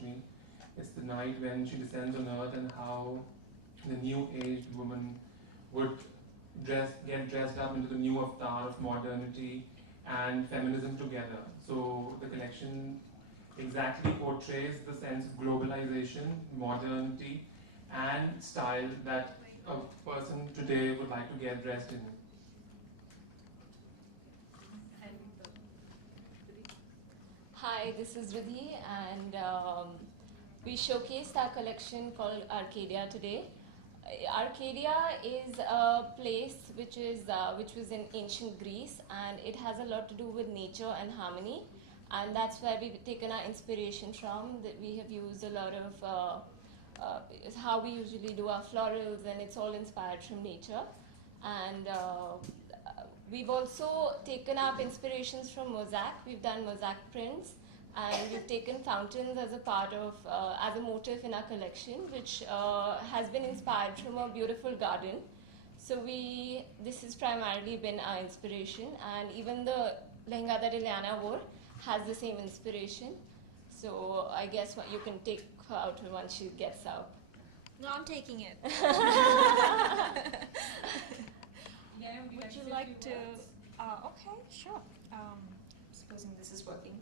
Lakme. It's the night when she descends on earth and how the new-aged woman would get dressed up into the new avatar of modernity and feminism together. So the collection exactly portrays the sense of globalization, modernity, and style that a person today would like to get dressed in. Hi, this is Riddhi, and we showcased our collection called Arcadia today. Arcadia is a place which was in ancient Greece, and it has a lot to do with nature and harmony, and that's where we've taken our inspiration from. That we have used a lot of how we usually do our florals, and it's all inspired from nature. And we've also taken up inspirations from mosaic. We've done mosaic prints, and we've taken fountains as a part of, as a motif in our collection, which has been inspired from a beautiful garden. So this has primarily been our inspiration, and even the lehenga that Ileana wore has the same inspiration. So I guess what you can take her out once she gets out. No, I'm taking it. Would you like to? Okay, sure. Supposing this is working.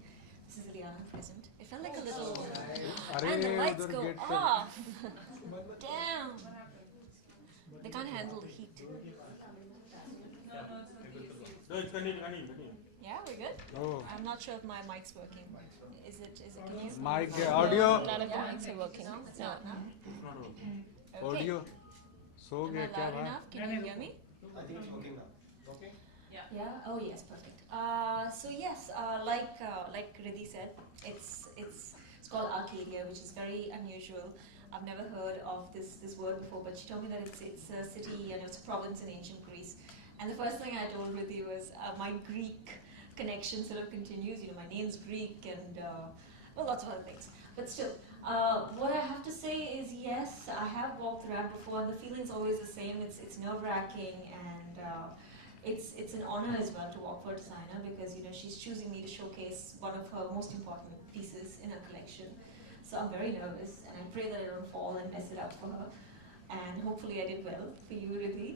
This is Ileana present. It felt like a little. And the lights go off. Damn. They can't handle the heat. No, it's continue. Yeah, we're good. Oh. I'm not sure if my mic's working. Is it? Can you? Mic, audio. None of the mics are working. No, it's not. No. It's not working. Okay. Audio. So Am I gaya kya loud bhai? enough? Can you hear me? I think it's working now. Okay? Yeah. Oh yes, perfect. So yes, like Riddhi said, it's called Arcadia, which is very unusual. I've never heard of this word before, but she told me that it's a city and it's a province in ancient Greece. And the first thing I told Riddhi was my Greek connection sort of continues. You know, my name's Greek and well, lots of other things. But still, what I have to say is yes, I have walked around before, and the feeling's always the same. It's nerve-wracking, and it's an honor as well to work for a designer, because you know she's choosing me to showcase one of her most important pieces in her collection. So I'm very nervous, and I pray that I don't fall and mess it up for her. And hopefully I did well for you, Riddhi.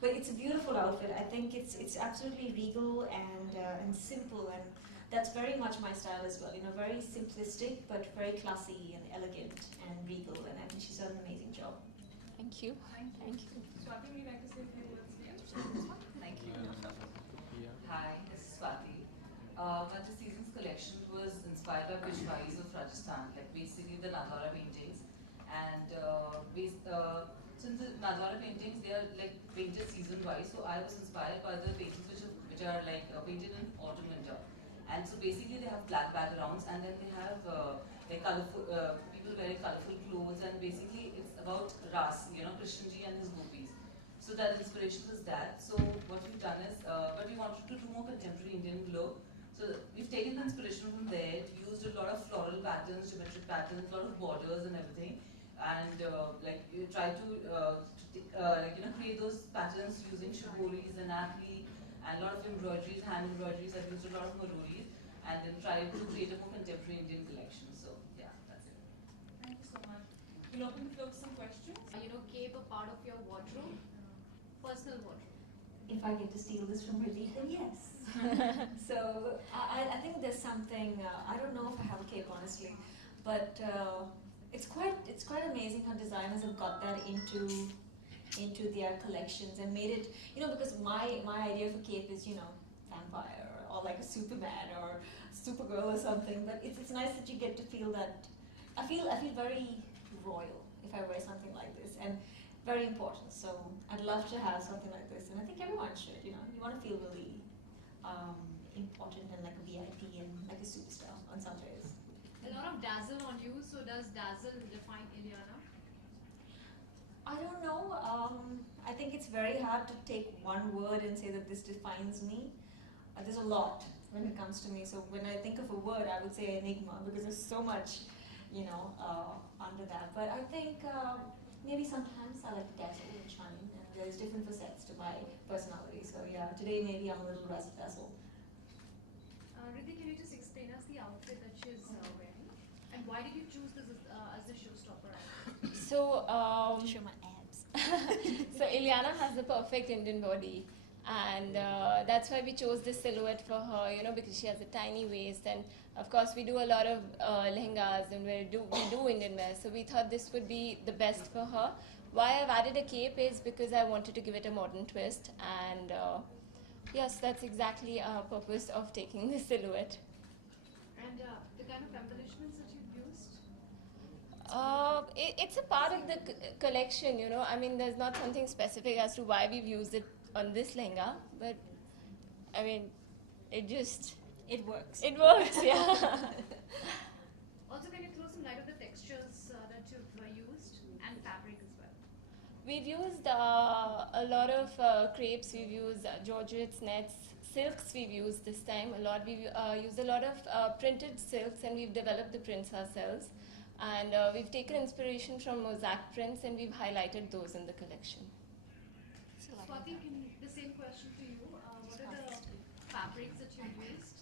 But it's a beautiful outfit. I think it's absolutely regal and simple, and that's very much my style as well. You know, very simplistic but very classy and elegant and regal. And I think she's done an amazing job. Thank you. Thank you. Swati, would you like to say a few words here? Thank you. Hi, this is Swati. But this season's collection was inspired by Peshwais of Rajasthan, like basically the Nadwara paintings. And since the Nadwara paintings, they are like painted season-wise, so I was inspired by the paintings which are like painted in autumn winter. And so basically they have black backgrounds, and then they have like colorful people wearing colorful clothes, and basically it's about Ras, you know, Krishnji and his gopis. So that inspiration was that. So what we've done is, but we wanted to do more contemporary Indian glow. So we've taken the inspiration from there, used a lot of floral patterns, geometric patterns, a lot of borders and everything, and like you try to like, you know, create those patterns using shiboris and apli and a lot of embroideries, hand embroideries. I've used a lot of maroris, and then try to create a more contemporary Indian collection. So yeah, that's it. Thank you so much. We'll open the floor to some questions. You know, cape a part of your wardrobe, personal wardrobe. If I get to steal this from Riddhi, then yes. So I think there's something, I don't know if I have a cape honestly, but it's quite amazing how designers have got that into their collections and made it, you know, because my idea of a cape is, you know, vampire or like a Superman or Supergirl or something, but it's nice that you get to feel that, I feel very royal if I wear something like this, and very important. So I'd love to have something like this, and I think everyone should, you know, you want to feel really important and like a VIP and like a superstar on some days. A lot of dazzle on you, so does dazzle define Ileana? I don't know. I think it's very hard to take one word and say that this defines me. There's a lot when it comes to me. So when I think of a word, I would say enigma, because there's so much, you know, under that. But I think maybe sometimes I like dazzle and shine, and there's different facets to my personality. So yeah, today maybe I'm a little razzle dazzle. Riddhi, can you just explain us the outfit that she's wearing? why did you choose this as the showstopper? So, Show my abs. so Ileana has the perfect Indian body, and that's why we chose this silhouette for her. You know, because she has a tiny waist, and of course we do a lot of lehengas and we do Indian wear. So we thought this would be the best for her. Why I've added a cape is because I wanted to give it a modern twist, and yes, that's exactly our purpose of taking this silhouette. And the kind of embellishments that you've used? It's a part of the collection, you know. I mean, there's not something specific as to why we've used it on this lehenga, but I mean, it works. It works, yeah. Also, can you throw some light on the textures that you've used and fabric as well? We've used a lot of crepes, we've used georgettes, nets, silks we've used this time a lot. We've used a lot of printed silks, and we've developed the prints ourselves. And we've taken inspiration from mosaic prints, and we've highlighted those in the collection. Swati, the same question to you. What are the fabrics that you've used?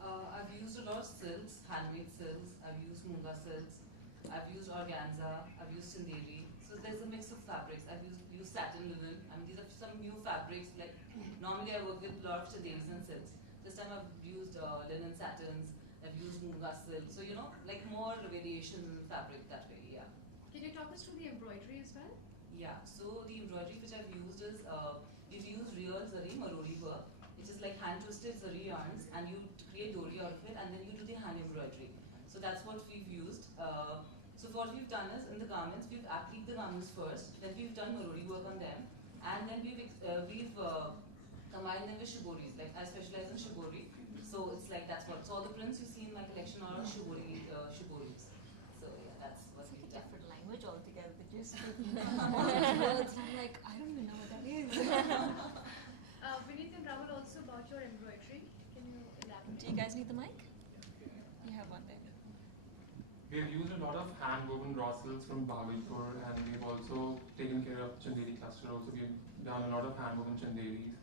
I've used a lot of silks, handmade silks. I've used munga silks. I've used organza. I've used chandeli. So there's a mix of fabrics. I've used satin linen. I mean, these are some new fabrics. Like normally I work with a lot of chandelis and silks. This time I've used linen satins. I've used munga silk. So you know, like more variations in fabric that way. Yeah. Can you talk us through the embroidery as well? Yeah. So the embroidery which I've used is we've used real zari marori work, which is like hand twisted zari yarns, and you create dori out of it, and then you do the hand embroidery. So that's what we've used. So what we've done is in the garments we've applied the garments first, then we've done marori work on them, and then we've combined them with shiboris. Like I specialize in shibori, so it's like that's what. So all the prints you see in my collection are shiboris. So yeah, that's what It's like we've a done. different language altogether. They just all these words. I'm like, I don't even know what that is. Vineet and Rahul, also about your embroidery. Can you elaborate? Do you guys need the mic? You have one there. We have used a lot of hand-woven raw silks from Bollywood, and we've also taken care of Chandeli cluster. Also, we've done a lot of hand-woven Chandelis.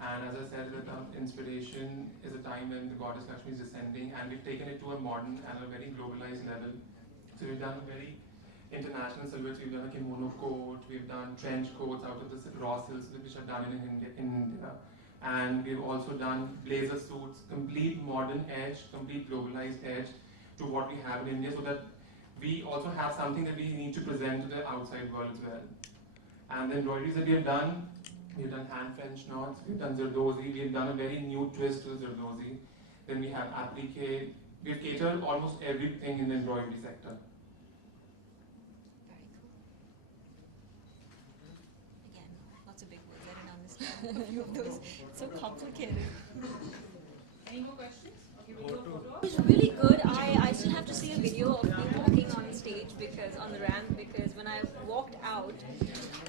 And as I said, the inspiration is a time when the goddess Lakshmi is descending, and we've taken it to a modern and a very globalized level. So we've done a very international silhouettes. We've done a kimono coat, we've done trench coats out of the raw silks which are done in India. And we've also done blazer suits, complete modern edge, complete globalized edge to what we have in India, so that we also have something that we need to present to the outside world as well. And the embroideries that we've done hand French knots, we've done zardozi, we've done a very new twist to the zardozi. Then we have applique. We've catered almost everything in the embroidery sector. Very cool. Again, lots of big words. I didn't understand a few of those. It's so complicated. Any more questions? Okay, we'll do a photo. It was really good. I still have to see a video of me walking on stage on the ramp, because when I walked out,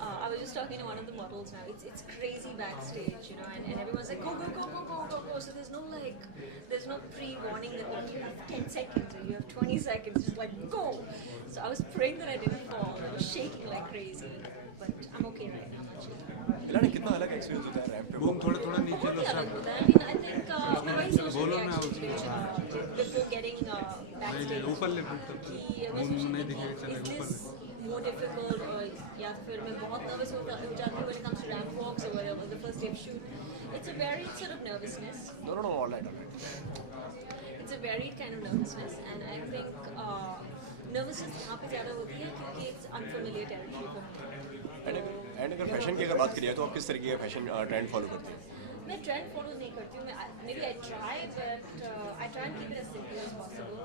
I was just talking to one of the models now. It's crazy backstage, you know, and everyone's like, go, go, go, go, go, go, go. So there's no pre-warning that you have 10 seconds or you have 20 seconds, just like go. So I was praying that I didn't fall. I was shaking like crazy, but I'm okay right now, actually. इलाना कितना अलग experience होता है ramp पे boom थोड़ा नीचे लो सब I mean, I think very socially actually before getting backstage. ऊपर ले बूम नहीं दिखेगा चलेगा ऊपर Is this more difficult, or या फिर मैं बहुत nervous हो जाती हूँ when it comes to ramp walks or whatever, the first day of shoot? It's a varied sort of nervousness. No, all right, all right. It's a varied kind of nervousness, and I think nervousness यहाँ पे ज़्यादा होती है क्योंकि it's unfamiliar territory for me. And अगर fashion की अगर बात करिए तो आप किस तरीके का फैशन ट्रेंड फॉलो करते हैं? मैं ट्रेंड फॉलो नहीं करती हूँ. Maybe I try, but I try and keep it as simple as possible.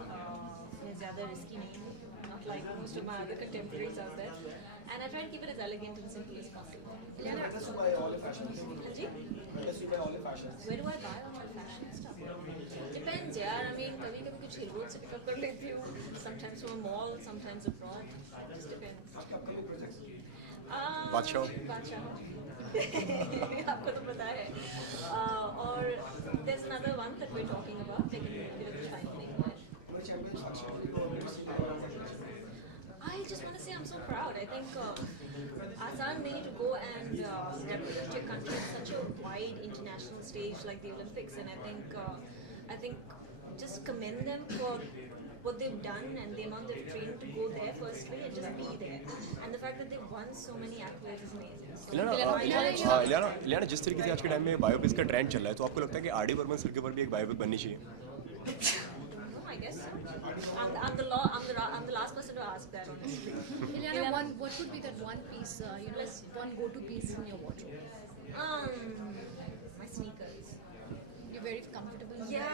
मैं ज़्यादा risky नहीं हूँ, not like most of my other contemporaries out there. And I try and keep it as elegant and simple as possible. Where does you buy all your fashion? Anji? Where does you buy all your fashion? Where do I buy all my fashion stuff? Depends, यार. I mean, कभी कुछ हिल road से pick up कर लेती हूँ. Sometimes from a mall, sometimes abroad. Just depends. आपके upcoming projects? बादशाह. आपको तो पता है. और there's another one that we're talking about, like a bit of a side thing. Which championship? I just want to say I'm so proud. I think Azan made to go and represent your country on such a wide international stage like the Olympics, and I think just commend them for what they've done and the amount they've trained to go there firstly and just be there. And the fact that they've won so many accolades is amazing. So Ileana जिस तरीके से आज के time में biopics का trend चल रहा है तो आपको लगता है कि आर डी बर्मन सर के ऊपर भी एक बायोपिक बननी चाहिए? No, I guess so. I'm the last person to ask that, honestly. Ileana, what would be that one piece, one go-to piece in your wardrobe? My sneakers. You're very comfortable. Yeah,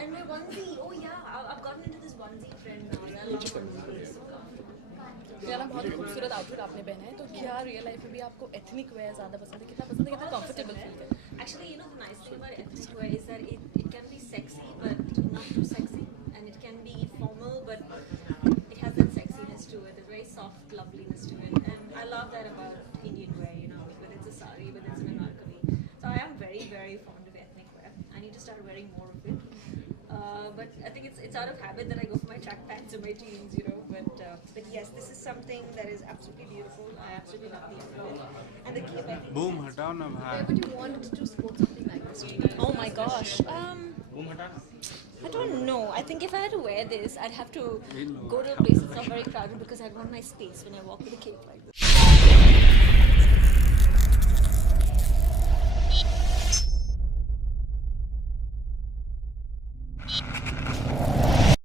and my onesie. Oh yeah, I've gotten into this onesie trend now. I love onesies. So comfortable. Ileana, बहुत खूबसूरत outfit आपने पहना है, तो क्या real life में भी आपको एथनिक वेयर ज़्यादा पसंद है? कितना पसंद है, कितना कंफर्टेबल फील करते हैं? Actually, the nice thing about ethnic wear is that it can be sexy, but not too sexy, and it can be formal, but it has that sexiness to it, a very soft loveliness to it, and I love that about Indian wear, whether it's a sari, whether it's an anarkali. So I am very, very fond of ethnic wear. I need to start wearing more of it. But I think it's out of habit that I go for my track pants and my jeans, But yes, this is something that is absolutely beautiful. I absolutely love the outfit. And the cape, I think. Boom, हटाओ ना भाई. Where would you want to sport something like this? Oh my gosh. I don't know. I think if I had to wear this, I'd have to go to a place that's not very crowded because I'd want my space when I walk with a cape like this.